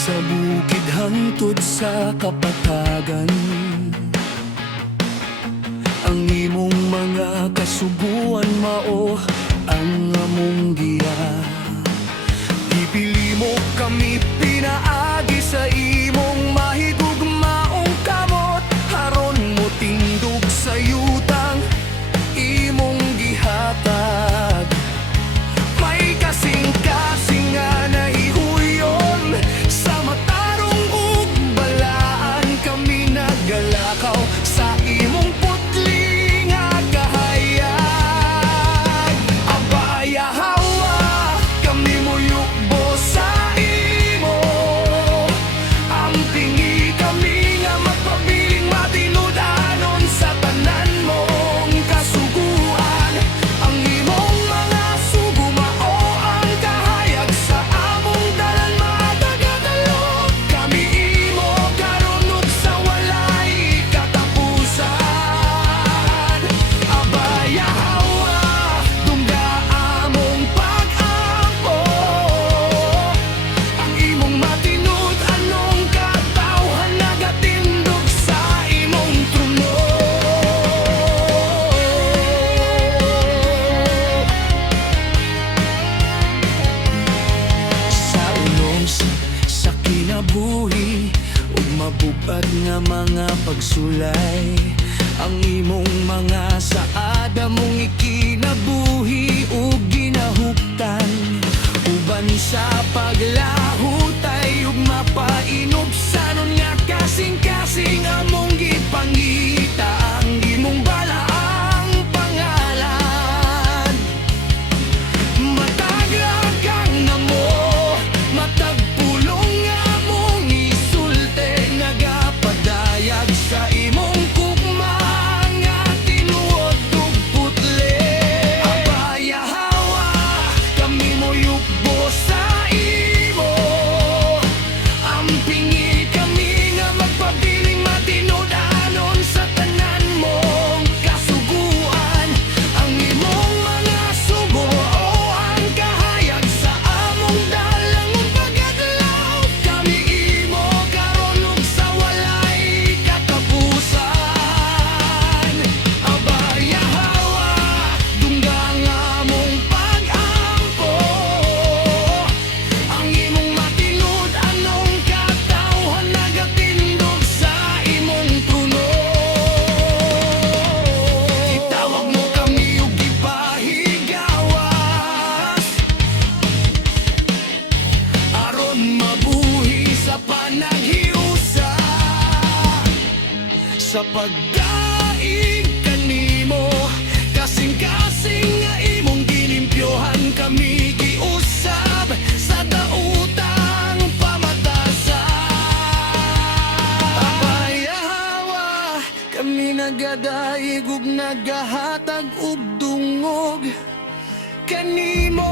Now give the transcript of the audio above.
Sa bukid hangtod sa kapatagan, ang imong mga kasuguan mao ang among giya. Ipili mo kami pinaagi sa imong mahigugmaong kamot, haron mo tindog sa yutang imong gihatag. May kasing-kasing nga nahihuyon sa matarong ug balaan, kami naggalakaw sa imong putli nga kahayag. Abaya hawa kami muyukbo sa imo, ang tingi kami nga magpabiling matinud-anon sa tanan mong kasuguan. Ang imong mga sugo mao ang kahayag sa among dalan matagagalog, kami imo karon ug sa walay katapusan. Abaya hawa dungga among pag-ampo, ang imong matinud-anong katawhan nagatindog sa imong trono. Sa unos sa kinabuhi ug mabugad nga mga pagsulay, ang imong mga saada mong ikinabuhi ug ginahuptan. Uban sa paglahutay ug mapainubsanon nga kasing-kasing among gipangita ang imong balaang pangalan. Matagagang na mo, matagpulong nga mong isulte, nagapadayag sa imong kukma nga tinuod ug putle. Abaya hawa kami moyukbo sa imo, ang pingi kami nga magpabiling matinud-anon sa tanan mong kasuguan. Ang imong mga sugo o ang kahayag sa among dalang pag-adlaw, kami imo karon ug sa walay katapusan. Abaya hawa dungga nga among pag-ampo, ang imong matinud-anong katawhan nagatindog sa imong trono. Itawag mo kami ug ipahigawas, aron mabuhi sa panaghiusa. Sa pagdaig kanimo, kasing-kasing nga imong ginimpyohan, kami giusab sa dautang pamatasan. Abaya hawa kami nagadaig ug nagahatag og dungog kanimo.